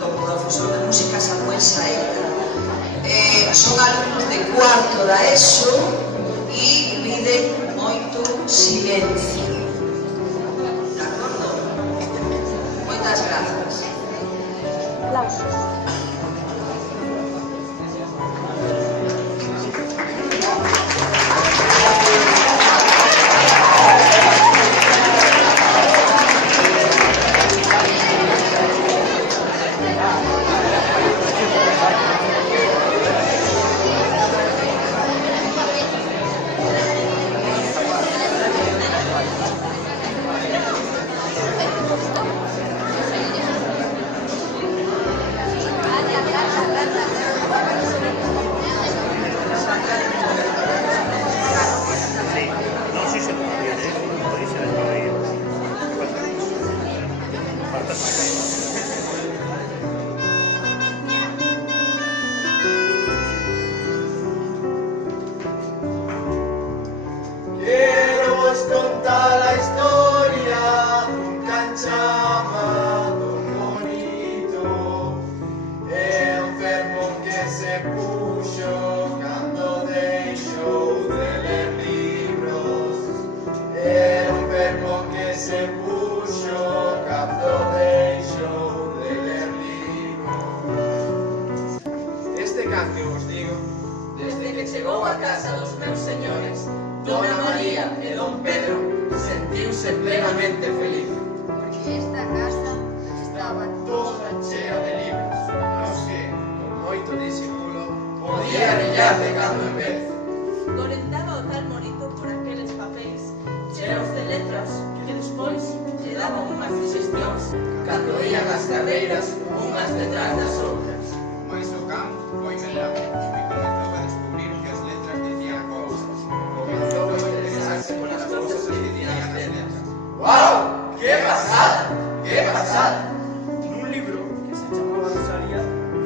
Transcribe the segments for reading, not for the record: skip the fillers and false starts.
do profesor de música Samuel Saeta. Son alumnos de cuarto da ESO e piden moito silencio. De acordo? Moitas grazas. Aplausos. Chegou a casa dos meus señores, Dona María e Don Pedro sentiuse plenamente feliz. Porque esta casa estaba Toda chea de libros, nos que, con moito disimulo, podía brillar de cando en vez. Golentaba o tal monito por aqueles papéis, cheos de letras que despois lle daban unhas digestións Cando ían as carreiras, unhas detrás das outras. Mais o can foi melado e comezou a descubrir que as letras dicían cousas. Comenzou a interesarse por as cousas que dicían as letras. ¡Guau! ¡Qué pasada! ¡Qué pasada! Nun libro que se chamaba Rosalía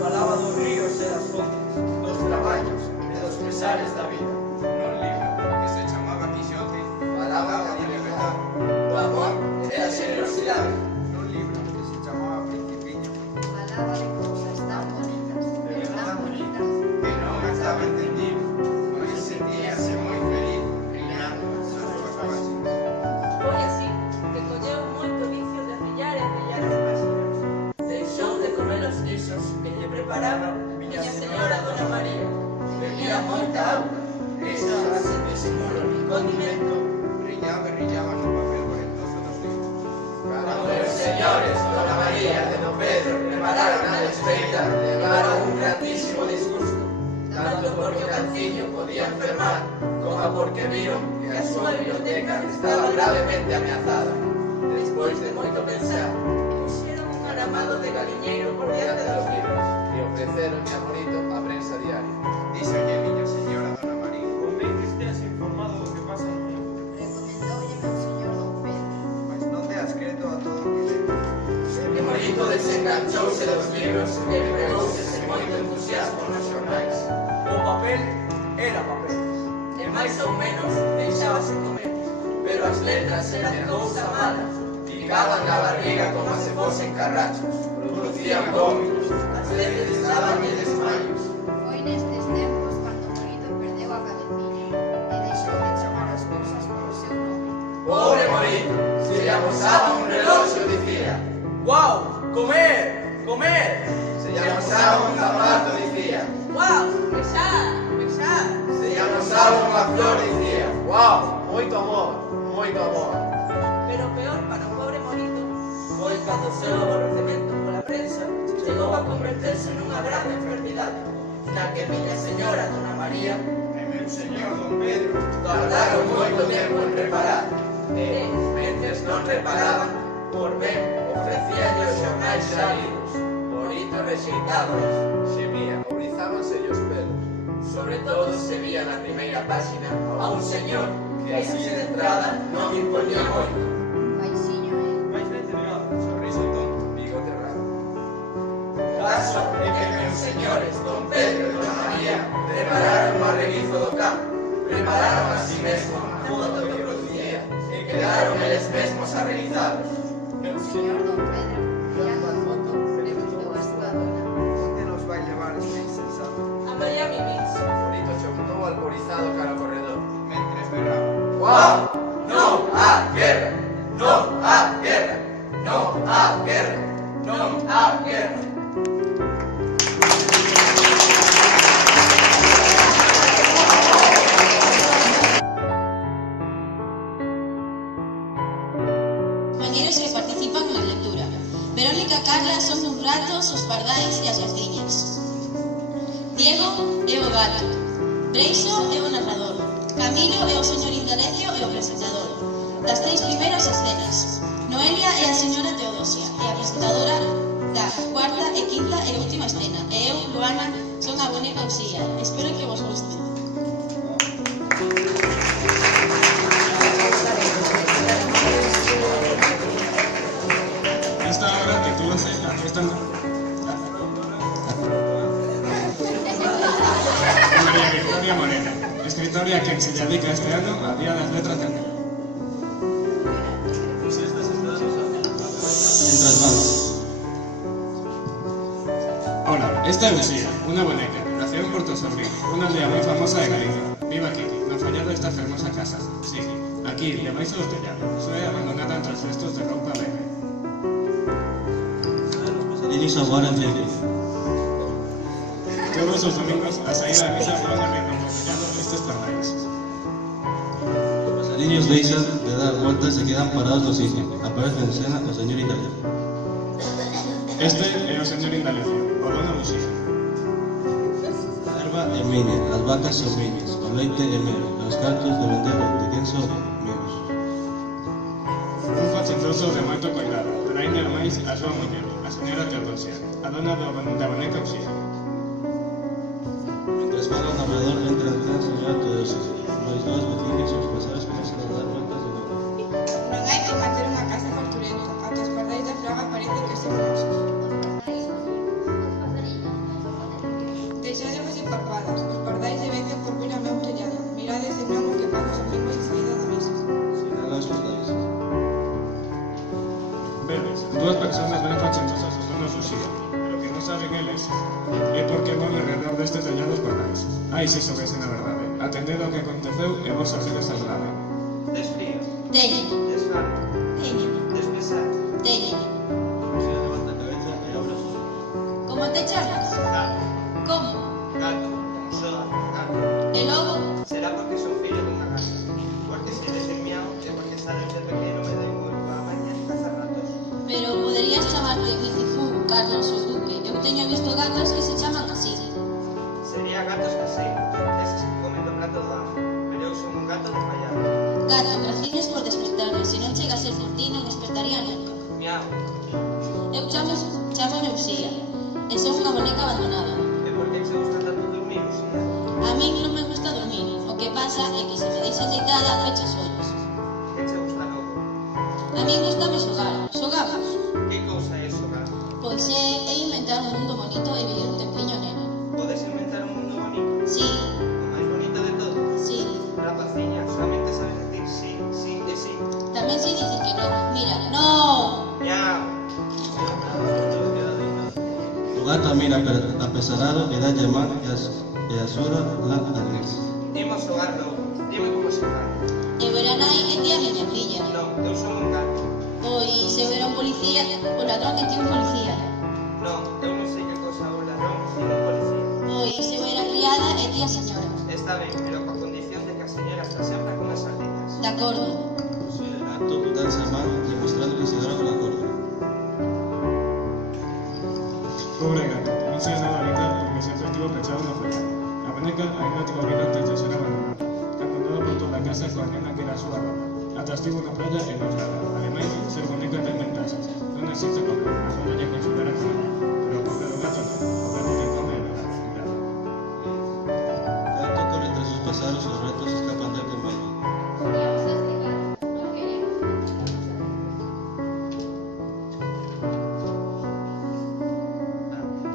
falaba dos ríos e das fontes, dos traballos e dos pesares da vida. Nun libro que se chamaba Quixote Falaba de liberdade. do amor e da generosidade. Nun libro que se chamaba Principiño falaba de cousas tan bonitas, que non estaba entendido, pois sentíase moi feliz brilhando nas súas páxinas. Foi así que colleu moito vicio de rillar e rillar as páxinas. Deixou de comer os guisos que lle preparaba miña señora Dona María. Bebía moita auga, esa sen disimulo nin condimento. Brillaba no papel vorentoso dos libros. Cando os señores Dona María e Don Pedro prepararon a desfeita, levaron un grandísimo disgusto, tanto porque o canciño podía enfermar, como porque viron que a súa biblioteca estaba gravemente ameazada. Despois de moito pensar, puxeron un aramado de galiñeiro por diante dos libros e ofreceron a Morito a prensa diaria. Díxolle miña señora Dona María, Convén que esteas informado do que pasa no mundo. recomendoulle meu señor Don Pedro. mas non te has credo a todo o que leu. E Morito desenganchouse dos libros e empregouse sen moito entusiasmo nos xornais. O papel era papel. E máis ou menos deixábase comer, pero as letras eran cousa mala, picaban na barriga como se fosen carrachos, producían vómitos, ás veces dabanlle desmayos. Foi nestes tempos cando Morito perdeu a cabeciña e deixou de chamar as cousas polo seu nome. Pobre Morito, se lle amosaba un reloxo dicía, Guau! Comer! Comer! se lle amosaba un zapato dicía, Guau, besar, besar. se lle amosaba unha flor dicía, Guau! Moito amor! Moito amor! Pero peor para o pobre monito foi cando o seu aborrecemento pola prensa chegou a converterse nunha gran enfermidade, na que miña señora Dona María E meu señor Don Pedro tardaron moito tempo en reparar, e, mentres non reparaban, por ben ofrecíanlle os xornais xa lidos. Morito rexeitábalos, xemía, ourizábanse os pelos. Sobre todo se vía na primeira páxina a un señor que así de entrada non imponía moito. Baixiño Mais ben delgado. sorriso tonto. Bigote raro. O caso é que meus señores Don Pedro e Dona María prepararon o arreguizo do campo, prepararon a si mesmo a foto que producía e quedaron eles mesmos arreguizados. meu señor Don Pedro, mirando a foto, preguntou a Non á guerra. Compañeros que participan na lectura. Verónica e Carla son uns ratos, os pardais e as gaciñas. Diego é o gato. Breixo é o narrador. Camilo é o señor Indalecio e o presentador. Das 3 primeiras escenas. Noelia é a señora Teodosia e a presentadora da cuarta e quinta e última escena. E eu, Luana, son a boneca Uxía. Espero que vos guste. Esta obra titúlase La fiesta María Victoria Moreno, escritora a quien se dedica este año al Día de las Letras del Niño. Hola, esta es Lucía, una boneca, nació en Puerto Sobrino, una aldea muy famosa de Galicia. Viva aquí, no fallado esta hermosa casa. Sí, aquí, debaixo do tellado, soy abandonada entre os restos de roupa bebé. Niños agora en Felipe. Todos os domingos, a saída da misa, van abrindo no tellado estes pardais. Os pasariños deixan de dar voltas e quedan parados no sitio. Aparece en escena o señor Indalecio. Este é o señor Indalecio, o dono do xijo. A erva é miña, as vacas son miñas, o leite é meu, e os cartos de vender de quen son meus. Un fachentoso de moito cuidado, pero ainda máis a súa muller, a señora Teodosia, a dona da boneca Uxía. Mentres fala o narrador entra en escena a señora Teodosia. Máis dous veciños e os pasados comezan a dar voltas de novo. Non hai que manter unha casa forturenta, ata os pardais da fraga parecen que son nosos. Deixadevos de parpadas, os pardais de vencen por vir ao meu tellado. Mirades de non o que pago os amigos de saída da mesa. Sinala os pardais. Vedes, dúas personas ben fachentosas os donos do xijo, pero que non saben eles é porque van alrededor destes tellados pardais. Ai, se soubesen a verdade, atended ao que aconteceu e vos sabedes a verdade. Desfrío, Teño, desfalo, teño, despesar, teño. Se levanta a cabeza e abre os ollos. Como te chamas? gato, Como? gato, soa, gato. E logo? Será porque son fillo dunha gata. Porque se eres el miau e porque sabes de pequeno me dei moi boa maña en cazar ratos. Pero poderías chamarte Wizifú, Carlos ou Duque. Eu teño visto gatos que se chaman así. Sería gatos caseiros, eses que comen do prato do amo. Pero eu son un gato de pallado. Gato, graciñas por despertarme. Se non chega a ser por ti, non despertaría nunca. Miau. Eu chamo Uxía. E son unha boneca abandonada. E por que che gusta tanto dormir, Uxía? A min non me gusta dormir. O que pasa é que se me deixas deitada, pecho os ollos. Que che gusta logo? A min gustame xogar. Xogamos. Que cousa é xogar? Pois é inventar un mundo bonito e vivir un tempiño neno. Podes inventar un mundo bonito? Sí, O máis bonito de todo? sí. Rapaciña, solamente sabes decir sí, sí e sí. Tamén sei dicir que non. Mira, non! Miau. O gato mira apesarado e dalle a man e a súa la alegre. Imos xogar logo. Dime como xogar. Eu era nai e ti a miña filla. Non, eu son un gato. Pois eu era un policía, o ladrón e ti un policía. Non, eu non sei que cousa o ladrón sin un policía. Pois eu era criada e ti a señora. Está ben, pero coa condición de que a señora está sempre con as sardinas. De acordo. O gato danza a man demostrando que se dará con acordo. Pobre gato, non sei nada ahorita porque sempre estivo pechado no follado. A boneca ainda tivo vida antes de ser abandonada. Cando andaba por toda a casa coa nena que era a súa ropa. Ata estivo na playa e nos nada. Ademais, ser boneca ten ventaxas. Non existe comer, a zona lle considera como ella. Pero o pobre do gato non. O gato ten come e nada. Mirad. O gato corre tras os pasaros e os retos escapan del de medio. Podríamos explicar, non queremos.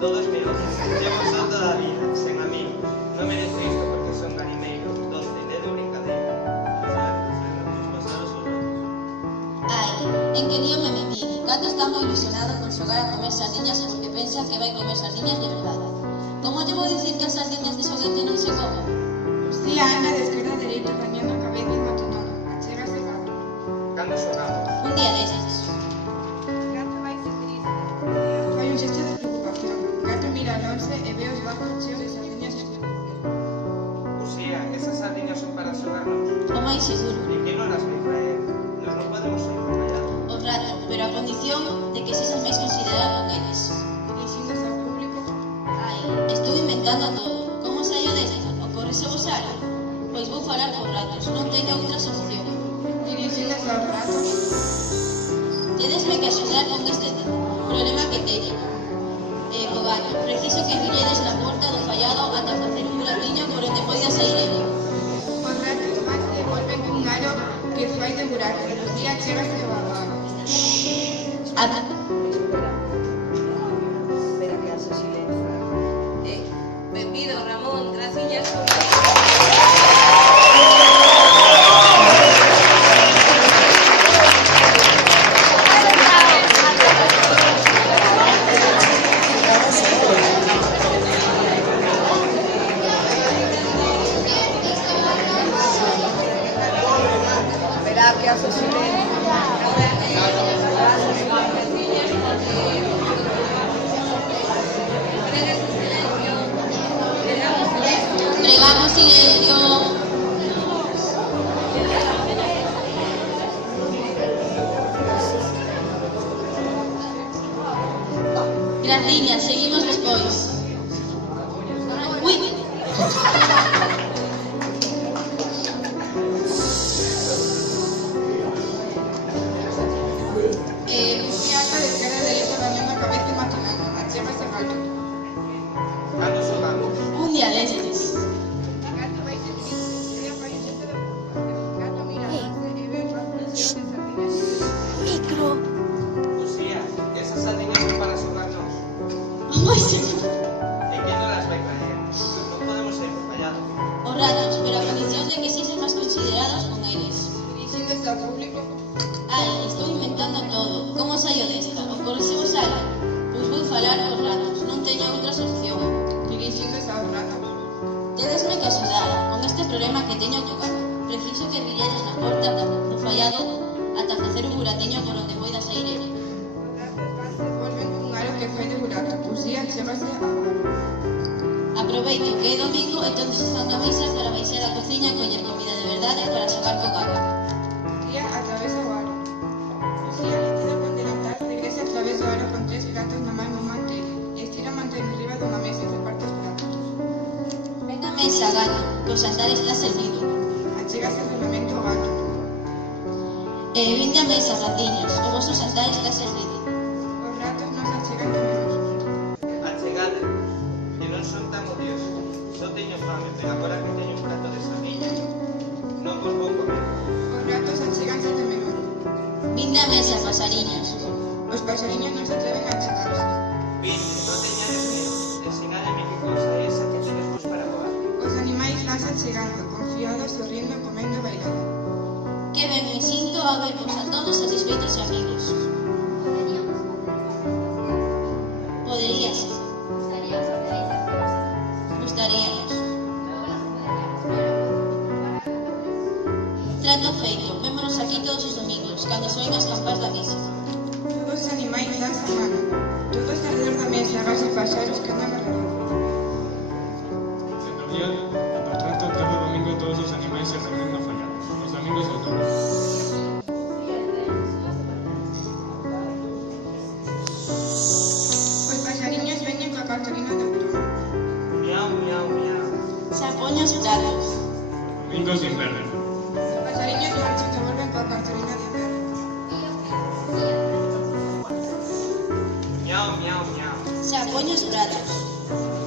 Todos meus llevo son toda a vida, sen amigos. Non merezo isto porque son animeiro, doce, de brincadeira. Os pasaros os retos. Ai, en que lío me metí. Gato está moi ilusionado con xogar a comer sardiñas porque pensa que vai comer sardiñas de verdade. Como te vou dicir que as sardiñas de xoguete non se comen? Lucía anda de esquerda a dereita, rañando a cabeza en matonona. Achégase gato. Cando xogamos, Un día destes. Gato vai ser triste. as 11 e veo os barcos cheos de sardiñas escondidas. Uxía, esas sardiñas son para xogarnos. O máis seguro, E que non as vai traer? Nós non podemos ir acompañados. o rato, pero a condición de que sexas máis considerado con eles. Dirixindo ao público, Ai, estou inventando todo. Como saio desta? Ocorrese vos algo? Pois vou falar por ratos, non teño outra solución. dirixindo aos ratos, Tedesme que axudar con este problema que teño. O gato, preciso que villedes na porta do fallado ata facer un buraquiño por onde poida sair ele. os ratos van e volven cun aro que fai de buraco, e Lucía chégase ao agua. Espera que hace silencio. Benvido, Ramón, graciñas por... Espera que hace silencio. Pregamos silencio. Graciñas, seguimos despois. Ui. Lucía anda de esquerda a derecha cambiando a cabeza e maquinando. Achégase ao gato. Cando xogamos? Un día destes. O gato vai se triste, e aparece do o gato mira a 11 e ve os barcos cheos de sardiñas escondidas. Uxía, esas sardiñas son para xogarnos. O máis seguro, E que non as vai traer? Non podemos ir acompañados. o ratos, pero a condición de que sexas máis considerados con eles. Dirixindo ao público, Ai, estou inventando todo. Como saio desta? Ocorrese vos algo? Pois vou falar por ratos, non teño outra solución. dirixindo aos ratos, Tedesme que axudar con este problema que teño co gato. Preciso que villedes na porta do fallado ata facer un buraquiño por onde poida sair ele. os ratos van e volven cun aro que fai de buraco. Lucía chégase ao agua. Aproveito que é domingo e todos están na mesa para baixar a cociña e coller comida de verdade para xogar co gato. Lucía atravesa o aro. Lucía, vestida con delantal, regresa a través do aro con 3 gatos na man un mantel e estira o mantel enriba dunha mesa e reparte os pratos. Ven á mesa, gato, que o xantar está servido. Achégase finalmente ao gato. Vinde á mesa, gatiños, o vosso xantar está servido. Os ratos non se achegan temerosos. Achegade, que non son tan odiosos. Só teño fame, pero agora que teño un prato de sardiñas, non vos vou comer. Os ratos acheganse temerosos. Vinde á mesa, pasariños. Os pasariños non se atreven a achegarse. Vinde, non teñades medo. Ensinádeme que cousa é esa que sodes para voar. Os animais vanse achegando, confiados, sorrindo, comendo e bailando. Que ben me sinto a vervos a todos satisfeitos e amigos. Poderías. Gustaríamos. Trato feito. Vémonos aquí todos os domingos, cando soen as campás da misa. Todos os animais danse a mano. Todos alrededor da mesa agarse paxaros que andan alrededor. En realidad, por tanto, cada domingo todos os animais se reúnen no fallado. Os domingos de outono. Os paxariños veñen coa cartolina de outono. Miau, miau, miau. Xa poño os pratos. Domingos de inverno. Os paxariños marchan e volven coa cartolina de inverno. Miau, miau, miau. Xa poño os pratos.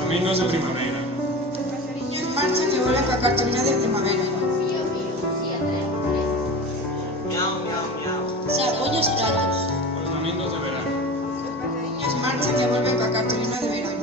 Domingos de primavera. Os paxariños marchan e volven coa cartolina de primavera. Miau, miau, miau. Xa poño os pratos. Os domingos de verano. Os paxariños marchan e volven coa cartolina de verano.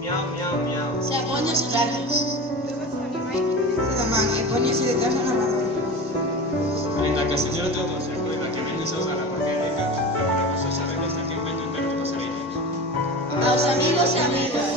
Miau, miau, miau. Xa poño os pratos. Todos os animais póñense da man e póñense detrás do narrador. Ainda que a señora traduce coida que veñes a usar a cualquier rica, agora vos xa sabedes a quen veño en ver os servicios. Aos amigos e amigas.